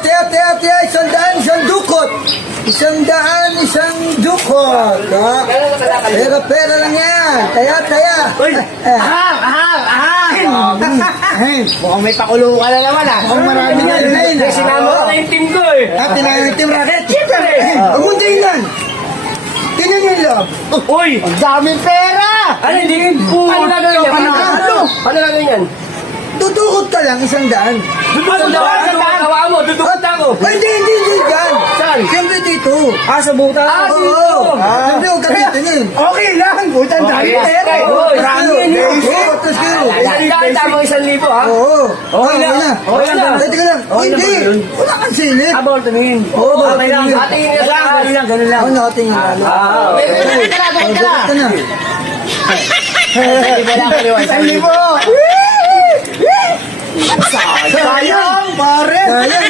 Tiya, isang daan, isang dukot. Isang daan, isang dukot. Pera lang yan. Taya. Uy! Mukhang may pakulo ka na naman ah. Mukhang marami nga yun. Sinama ko na yung team ko eh. Tinangan yung team racket. Siyempre. Huwag mong tingnan. Tingnan yung loob. Uy! Ang daming pera. Ano hindi? Ano gagawin niya? Ano gagawin yan? Dudukot ka lang, isang daan. Dudukot tawa mo, dudukot ako. Ay, hindi dyan. Saan? Siyempre dito. Sa buta? Oo. Siyempre, huwag ka titingin. Okay lang, butang dami pera. Marami yun yun. Tapos kayo. Tama 1,000 ha? Oo. Okay lang. Okay lang. Pwede ka lang. Hindi. Wala kang silip. Bawal tumingin. Oo, Okay lang. Hatingin ka lang. Ganun lang. Ako nakatingin lalo. Ito na. Isang libo. Sayang, pare. Sayang.